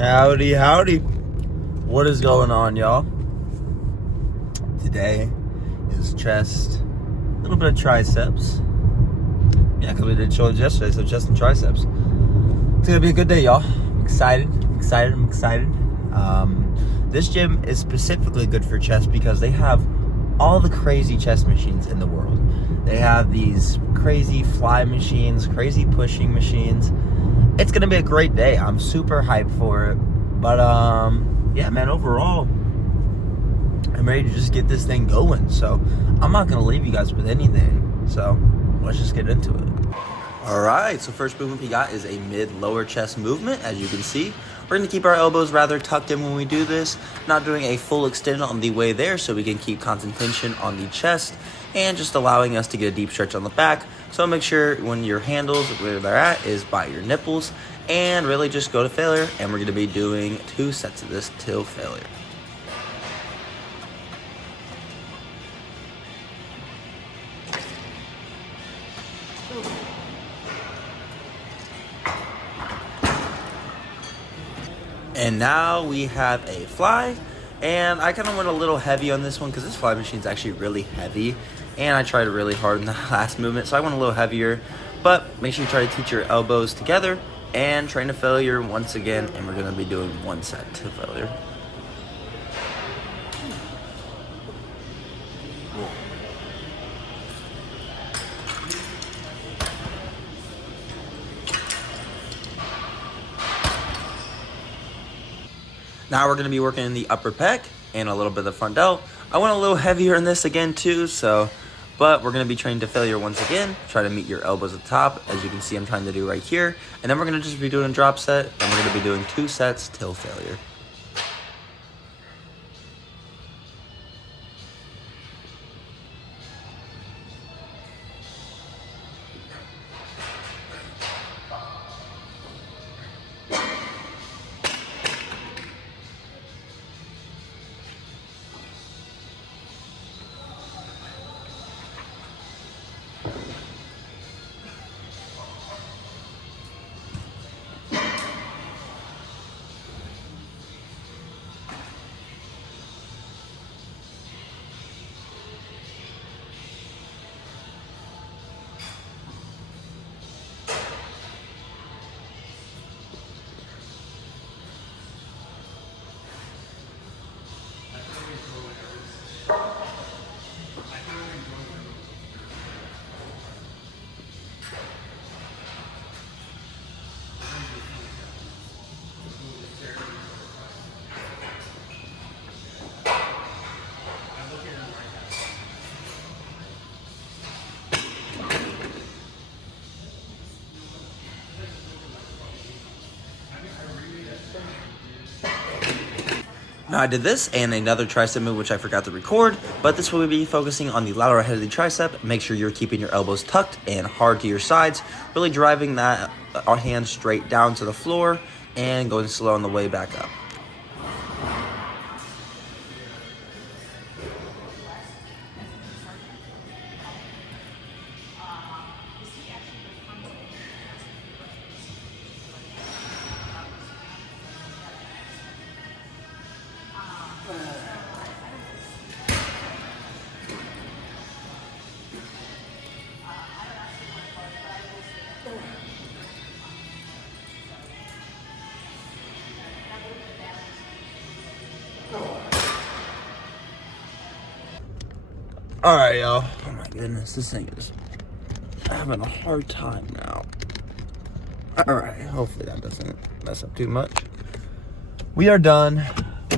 Howdy, howdy. What is going on, y'all? Today is chest, a little bit of triceps. Yeah, because we did shoulders yesterday, so chest and triceps. It's gonna be a good day, y'all. I'm excited. This gym is specifically good for chest because they have all the crazy chest machines in the world. They have these crazy fly machines, crazy pushing machines. It's gonna be a great day. I'm super hyped for it. But yeah, man, overall, I'm ready to just get this thing going. So I'm not gonna leave you guys with anything. So let's just get into it. All right, so first movement we got is a mid-lower chest movement. As you can see, we're gonna keep our elbows rather tucked in when we do this, not doing a full extend on the way there so we can keep constant tension on the chest and just allowing us to get a deep stretch on the back. So make sure when your handles, where they're at, is by your nipples, and really just go to failure. And we're gonna be doing 2 sets of this till failure. And now we have a fly, and I kind of went a little heavy on this one because this fly machine is actually really heavy, and I tried really hard in the last movement, so I went a little heavier. But make sure you try to teach your elbows together and train to failure once again, and we're going to be doing 1 set to failure. Now we're going to be working in the upper pec and a little bit of the front delt. I went a little heavier in this again too, but we're going to be training to failure once again. Try to meet your elbows at the top, as you can see I'm trying to do right here. And then we're going to just be doing a drop set, and we're going to be doing 2 sets till failure. Now I did this and another tricep move which I forgot to record, but this will be focusing on the lateral head of the tricep. Make sure you're keeping your elbows tucked and hard to your sides, really driving that hand straight down to the floor and going slow on the way back up. Alright, y'all. Oh my goodness, this thing is having a hard time now. Alright, hopefully that doesn't mess up too much. We are done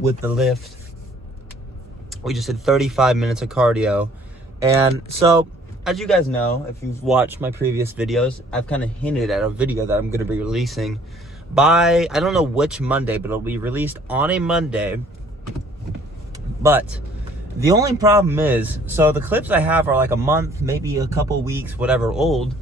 with the lift. We just did 35 minutes of cardio. And so, as you guys know, if you've watched my previous videos, I've kind of hinted at a video that I'm going to be releasing by, I don't know which Monday, but it'll be released on a Monday. But the only problem is, so the clips I have are like a month, maybe a couple weeks, whatever, old.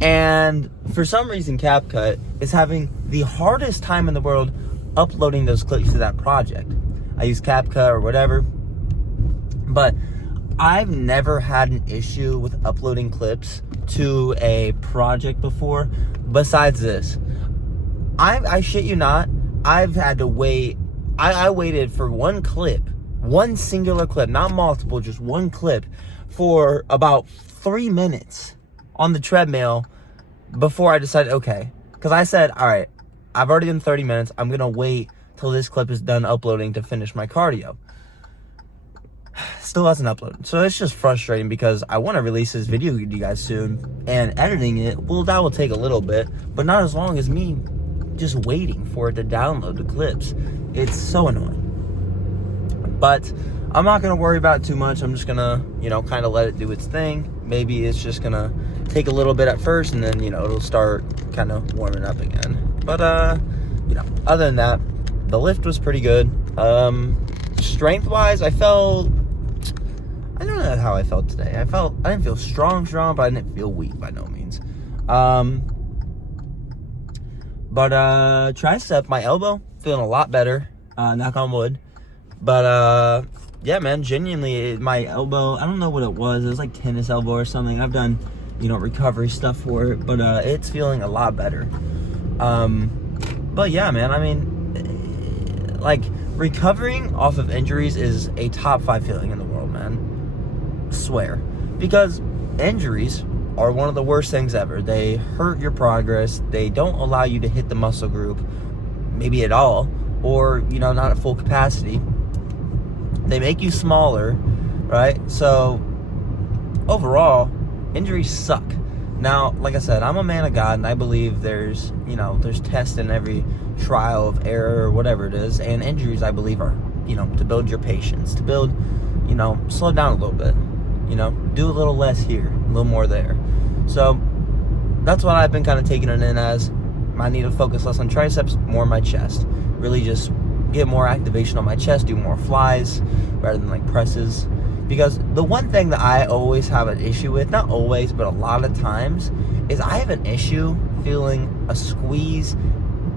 And for some reason, CapCut is having the hardest time in the world uploading those clips to that project. I use CapCut or whatever. But I've never had an issue with uploading clips to a project before, besides this. I shit you not, I've had to wait. I waited for one singular clip, not multiple, just one clip, for about 3 minutes on the treadmill before I decided, okay. Because I said, all right, I've already done 30 minutes. I'm going to wait till this clip is done uploading to finish my cardio. Still hasn't uploaded. So it's just frustrating because I want to release this video to you guys soon. And editing it, well, that will take a little bit. But not as long as me just waiting for it to download the clips. It's so annoying. But I'm not going to worry about it too much. I'm just going to, kind of let it do its thing. Maybe it's just going to take a little bit at first, and then, it'll start kind of warming up again. But, other than that, the lift was pretty good. Strength-wise, I don't know how I felt today. I didn't feel strong, but I didn't feel weak by no means. But tricep, my elbow, feeling a lot better, knock on wood. But, yeah, man, genuinely, my elbow, I don't know what it was. It was like tennis elbow or something. I've done, recovery stuff for it, but it's feeling a lot better. But, yeah, man, I mean, like, recovering off of injuries is a top 5 feeling in the world, man. I swear. Because injuries are one of the worst things ever. They hurt your progress. They don't allow you to hit the muscle group, maybe at all, or, not at full capacity. They make you smaller, right? So, overall, injuries suck. Now, like I said, I'm a man of God, and I believe there's tests in every trial of error or whatever it is, and injuries, I believe, are, to build your patience, to build, slow down a little bit, do a little less here, a little more there. So, that's what I've been kind of taking it in as. I need to focus less on triceps, more on my chest. Really just get more activation on my chest, do more flies rather than like presses. Because the one thing that I always have an issue with, not always, but a lot of times, is I have an issue feeling a squeeze,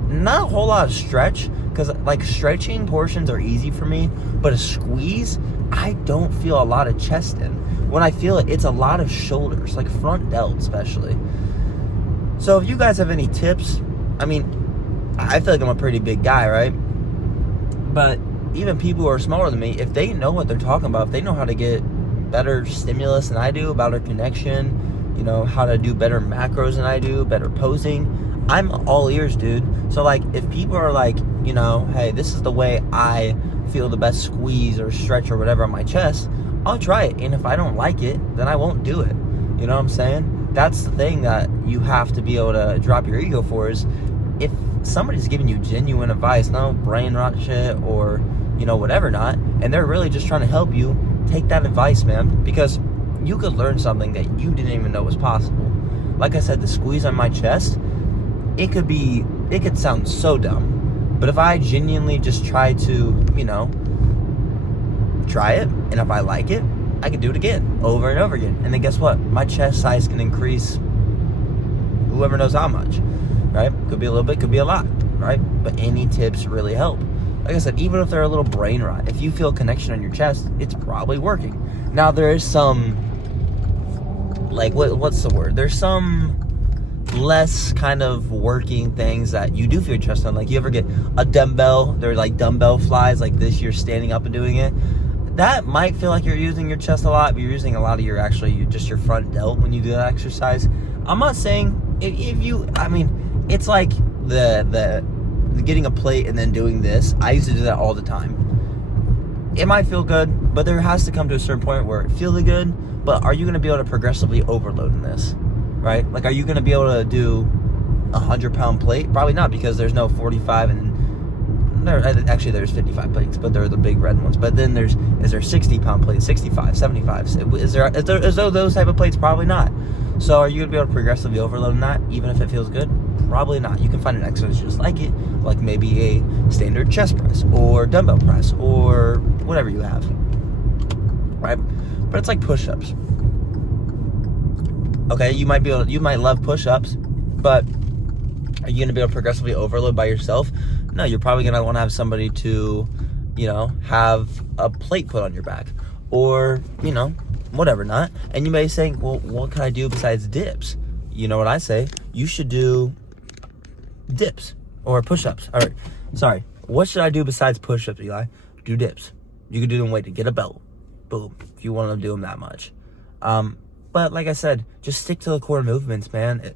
not a whole lot of stretch, because like stretching portions are easy for me, but a squeeze, I don't feel a lot of chest in. When I feel it, it's a lot of shoulders, like front delt especially. So if you guys have any tips, I mean, I feel like I'm a pretty big guy, right? But even people who are smaller than me, if they know what they're talking about, if they know how to get better stimulus than I do, better connection, how to do better macros than I do, better posing, I'm all ears, dude. So, like, if people are like, hey, this is the way I feel the best squeeze or stretch or whatever on my chest, I'll try it. And if I don't like it, then I won't do it. You know what I'm saying? That's the thing that you have to be able to drop your ego for, is if somebody's giving you genuine advice, no brain rot shit or, whatever not, and they're really just trying to help you, take that advice, man, because you could learn something that you didn't even know was possible. Like I said, the squeeze on my chest, it could sound so dumb, but if I genuinely just try to, try it, and if I like it, I can do it again, over and over again, and then guess what? My chest size can increase whoever knows how much, right? Could be a little bit, could be a lot, right? But any tips really help. Like I said, even if they're a little brain rot, if you feel connection on your chest, it's probably working. Now, there is some, like, what's the word? There's some less kind of working things that you do feel your chest on. Like, you ever get a dumbbell, they're like dumbbell flies, like this, you're standing up and doing it. That might feel like you're using your chest a lot, but you're using a lot of just your front delt when you do that exercise. I'm not saying, it's like the getting a plate and then doing this. I used to do that all the time. It might feel good, but there has to come to a certain point where it feels good, but are you going to be able to progressively overload in this, right? Like, are you going to be able to do a 100-pound plate? Probably not, because there's no 45 and there's 55 plates, but they're the big red ones. But then is there 60-pound plates, 65, 75? Is there those type of plates? Probably not. So are you going to be able to progressively overload in that, even if it feels good? Probably not. You can find an exercise just like it, like maybe a standard chest press or dumbbell press or whatever you have, right? But it's like push-ups. Okay, you might love push-ups, but are you going to be able to progressively overload by yourself? No, you're probably going to want to have somebody to, have a plate put on your back, or, whatever not. And you may say, well, what can I do besides dips? You know what I say? You should do dips or push-ups. All right, Sorry. What should I do besides push-ups, Eli? Do dips. You can do them weighted. Get a belt. Boom. If you want to do them that much. But like I said, just stick to the core movements, man.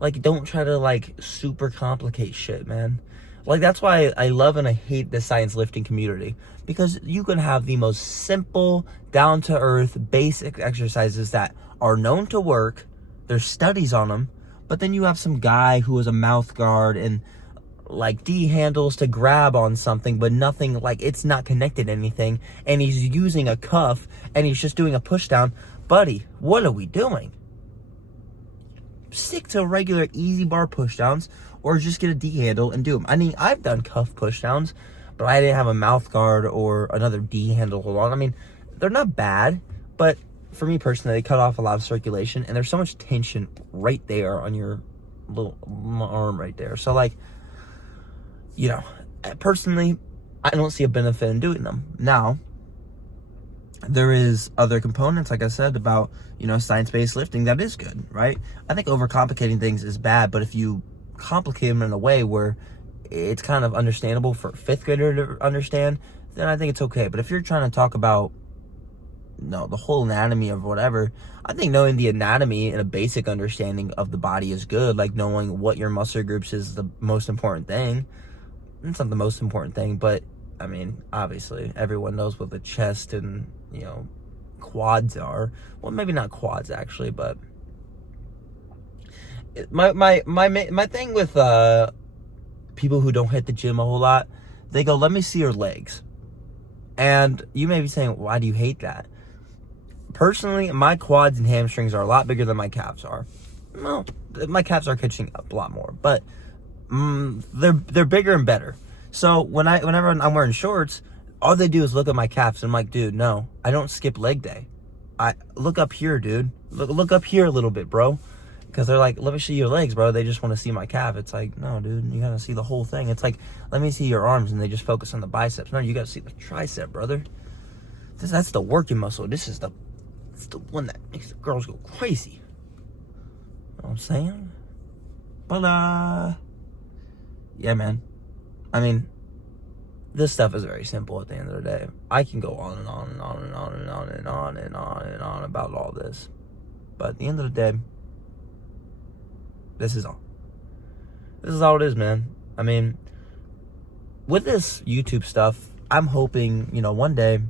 Like, don't try to, like, super complicate shit, man. Like, that's why I love and I hate the science lifting community. Because you can have the most simple, down-to-earth, basic exercises that are known to work. There's studies on them. But then you have some guy who has a mouth guard and, like, D handles to grab on something, but nothing, like, it's not connected to anything. And he's using a cuff, and he's just doing a push down. Buddy, what are we doing? Stick to regular easy bar pushdowns, or just get a D handle and do them. I mean, I've done cuff pushdowns, but I didn't have a mouth guard or another D handle hold on. I mean, they're not bad, but for me personally, they cut off a lot of circulation, and there's so much tension right there on your little arm right there. So, like, you know, personally, I don't see a benefit in doing them. Now, there is other components, like I said, about, you know, science-based lifting that is good, right? I think overcomplicating things is bad, but if you complicate them in a way where it's kind of understandable for a fifth grader to understand, then I think it's okay. But if you're trying to talk about, you know, the whole anatomy of whatever, I think knowing the anatomy and a basic understanding of the body is good. Like, knowing what your muscle groups is the most important thing. It's not the most important thing, but I mean, obviously, everyone knows what the chest and, you know, quads are. Well, maybe not quads, actually, but my thing with people who don't hit the gym a whole lot, they go, let me see your legs. And you may be saying, why do you hate that? Personally, my quads and hamstrings are a lot bigger than my calves are. Well, my calves are catching up a lot more, but they're bigger and better. So whenever I'm wearing shorts, all they do is look at my calves, and I'm like, dude, no, I don't skip leg day. I look up here, dude. Look up here a little bit, bro. Because they're like, let me see your legs, bro. They just want to see my calf. It's like, no, dude, you gotta see the whole thing. It's like, let me see your arms, and they just focus on the biceps. No, you gotta see the tricep, brother. That's the working muscle. It's the one that makes the girls go crazy. You know what I'm saying? But yeah, man. I mean, this stuff is very simple at the end of the day. I can go on and on and on and on and on and on and on and on about all this. But at the end of the day, this is all. This is all it is, man. I mean, with this YouTube stuff, I'm hoping, you know, one day,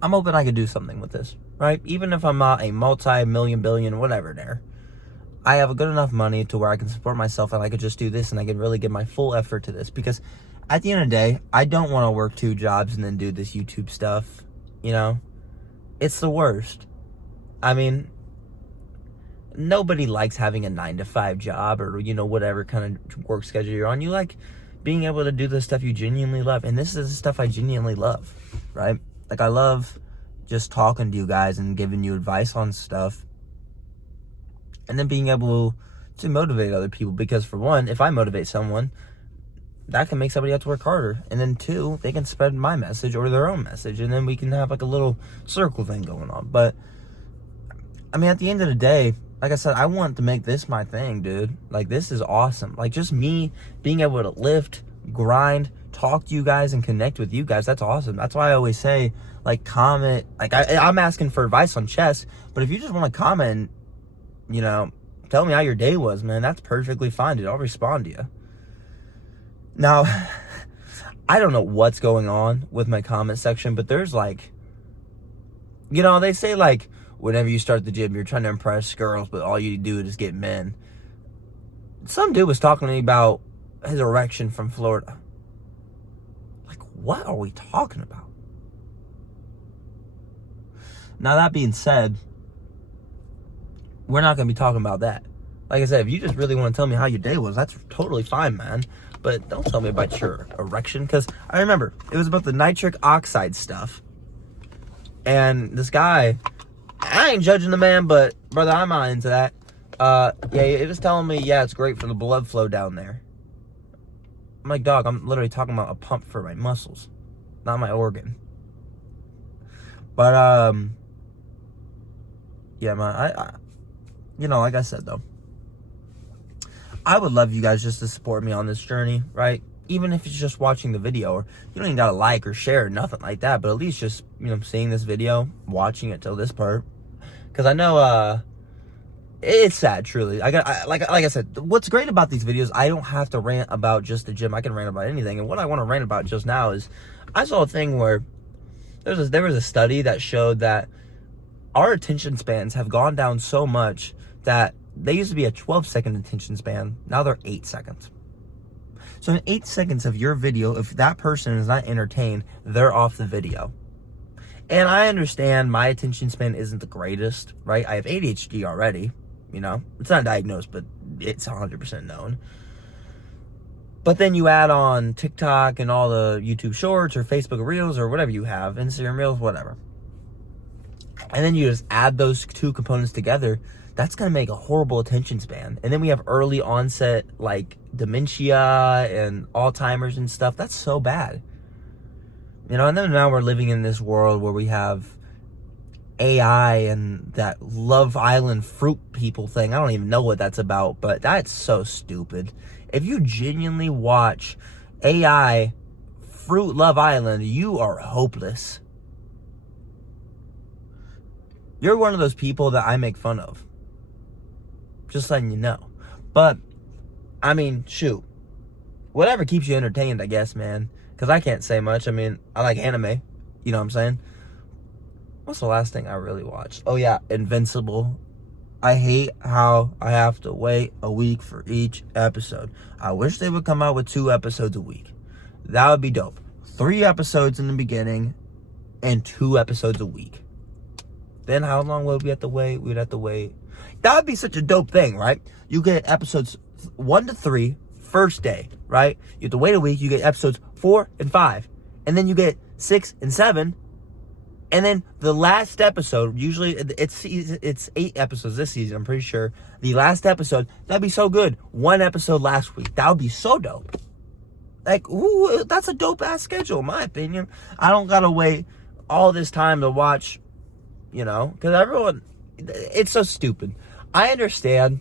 I'm hoping I could do something with this, right? Even if I'm not a multi-million, billion, whatever there, I have a good enough money to where I can support myself, and I could just do this, and I can really give my full effort to this. Because at the end of the day, I don't want to work 2 jobs and then do this YouTube stuff, you know? It's the worst. I mean, nobody likes having a 9-to-5 job or, you know, whatever kind of work schedule you're on. You like being able to do the stuff you genuinely love. And this is the stuff I genuinely love, right? Like, I love just talking to you guys and giving you advice on stuff. And then being able to motivate other people. Because for one, if I motivate someone, that can make somebody else work harder. And then 2, they can spread my message or their own message. And then we can have like a little circle thing going on. But, I mean, at the end of the day, like I said, I want to make this my thing, dude. Like, this is awesome. Like, just me being able to lift, grind, talk to you guys, and connect with you guys, that's awesome. That's why I always say, like, comment. Like, I'm asking for advice on chess, but if you just want to comment, you know, tell me how your day was, man, that's perfectly fine, dude. I'll respond to you. Now, I don't know what's going on with my comment section, but there's like, you know, they say like, whenever you start the gym, you're trying to impress girls, but all you do is get men. Some dude was talking to me about his erection from Florida. Like, what are we talking about? Now, that being said, we're not going to be talking about that. Like I said, if you just really want to tell me how your day was, that's totally fine, man. But don't tell me about your erection, because I remember it was about the nitric oxide stuff. And this guy, I ain't judging the man, but brother, I'm not into that. Yeah, it was telling me, yeah, it's great for the blood flow down there. I'm like, dog, I'm literally talking about a pump for my muscles, not my organ. But yeah, man, I you know, like I said though, I would love you guys just to support me on this journey, right? Even if it's just watching the video, or you don't even gotta like or share, nothing like that, but at least just, seeing this video, watching it till this part. Because I know, it's sad, truly. Like I said, what's great about these videos, I don't have to rant about just the gym. I can rant about anything. And what I want to rant about just now is, I saw a thing where there was a study that showed that our attention spans have gone down so much that they used to be a 12-second attention span. Now they're 8 seconds. So in 8 seconds of your video, if that person is not entertained, they're off the video. And I understand my attention span isn't the greatest, right? I have ADHD already, It's not diagnosed, but it's 100% known. But then you add on TikTok and all the YouTube Shorts or Facebook Reels or whatever you have, Instagram Reels, whatever. And then you just add those two components together. That's going to make a horrible attention span. And then we have early onset, like dementia and Alzheimer's and stuff. That's so bad. And then now we're living in this world where we have AI and that Love Island fruit people thing. I don't even know what that's about, but that's so stupid. If you genuinely watch AI Fruit Love Island, you are hopeless. You're one of those people that I make fun of. Just letting you know. But, shoot. Whatever keeps you entertained, I guess, man. Because I can't say much. I like anime. You know what I'm saying? What's the last thing I really watched? Oh, yeah. Invincible. I hate how I have to wait a week for each episode. I wish they would come out with 2 episodes a week. That would be dope. 3 episodes in the beginning and 2 episodes a week. Then how long would we have to wait? We'd have to wait. That would be such a dope thing, right? You get episodes 1 to 3 first day, right? You have to wait a week. You get episodes 4 and 5. And then you get 6 and 7. And then the last episode, usually it's 8 episodes this season, I'm pretty sure. The last episode, that'd be so good. 1 episode last week. That would be so dope. Like, ooh, that's a dope-ass schedule, in my opinion. I don't gotta wait all this time to watch, because everyone, it's so stupid. I understand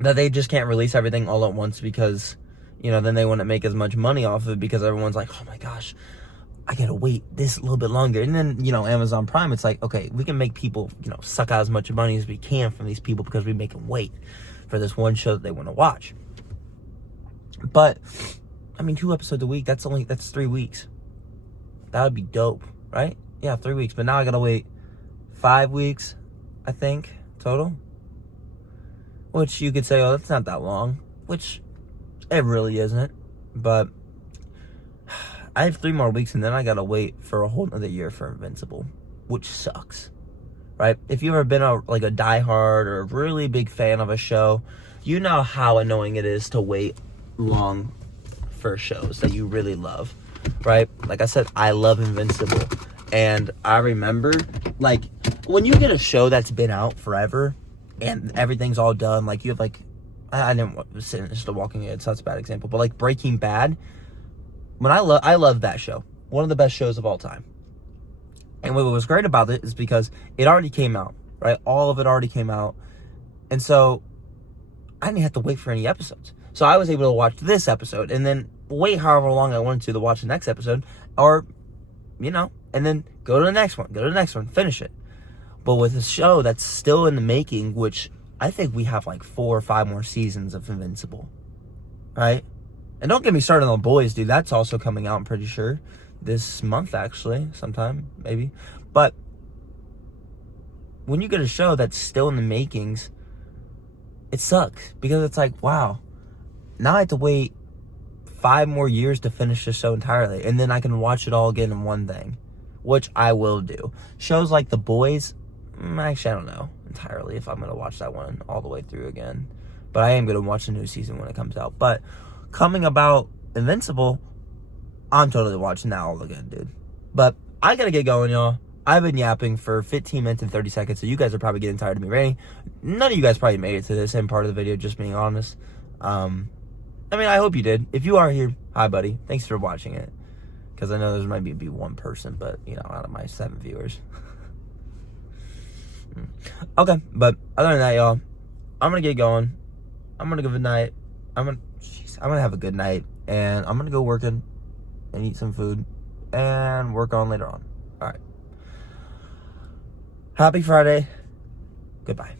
that they just can't release everything all at once because, then they wouldn't make as much money off of it because everyone's like, oh my gosh, I gotta wait this a little bit longer. And then, Amazon Prime, it's like, okay, we can make people, suck out as much money as we can from these people because we make them wait for this one show that they want to watch. But, 2 episodes a week, that's 3 weeks. That would be dope, right? Yeah, 3 weeks. But now I gotta wait 5 weeks, I think, total. Which you could say, oh, that's not that long. Which it really isn't. But I have 3 more weeks and then I gotta wait for a whole another year for Invincible. Which sucks. Right? If you've ever been a diehard or a really big fan of a show, you know how annoying it is to wait long for shows that you really love. Right? Like I said, I love Invincible. And I remember, when you get a show that's been out forever and everything's all done, you have, I didn't finish The Walking Dead, so that's a bad example, but, Breaking Bad, I love that show. One of the best shows of all time. And what was great about it is because it already came out, right? All of it already came out. And so I didn't have to wait for any episodes. So I was able to watch this episode and then wait however long I wanted to watch the next episode, or, and then go to the next one, finish it. But with a show that's still in the making, which I think we have 4 or 5 more seasons of Invincible, right? And don't get me started on The Boys, dude. That's also coming out, I'm pretty sure, this month, actually, sometime, maybe. But when you get a show that's still in the makings, it sucks because it's wow, now I have to wait 5 more years to finish the show entirely, and then I can watch it all again in one thing, which I will do. Shows like The Boys, actually, I don't know entirely if I'm going to watch that one all the way through again, but I am going to watch the new season when it comes out. But coming about Invincible, I'm totally watching that all again, dude. But I got to get going, y'all. I've been yapping for 15 minutes and 30 seconds, so you guys are probably getting tired of me ranting. None of you guys probably made it to this end part of the video, just being honest. I hope you did. If you are here, hi, buddy. Thanks for watching it. Because I know there might be one person, but, out of my 7 viewers. Okay, but other than that, y'all, I'm going to get going. I'm gonna give a night. I'm gonna have a good night, and I'm gonna go working and eat some food and work on later on. All right. Happy Friday. Goodbye.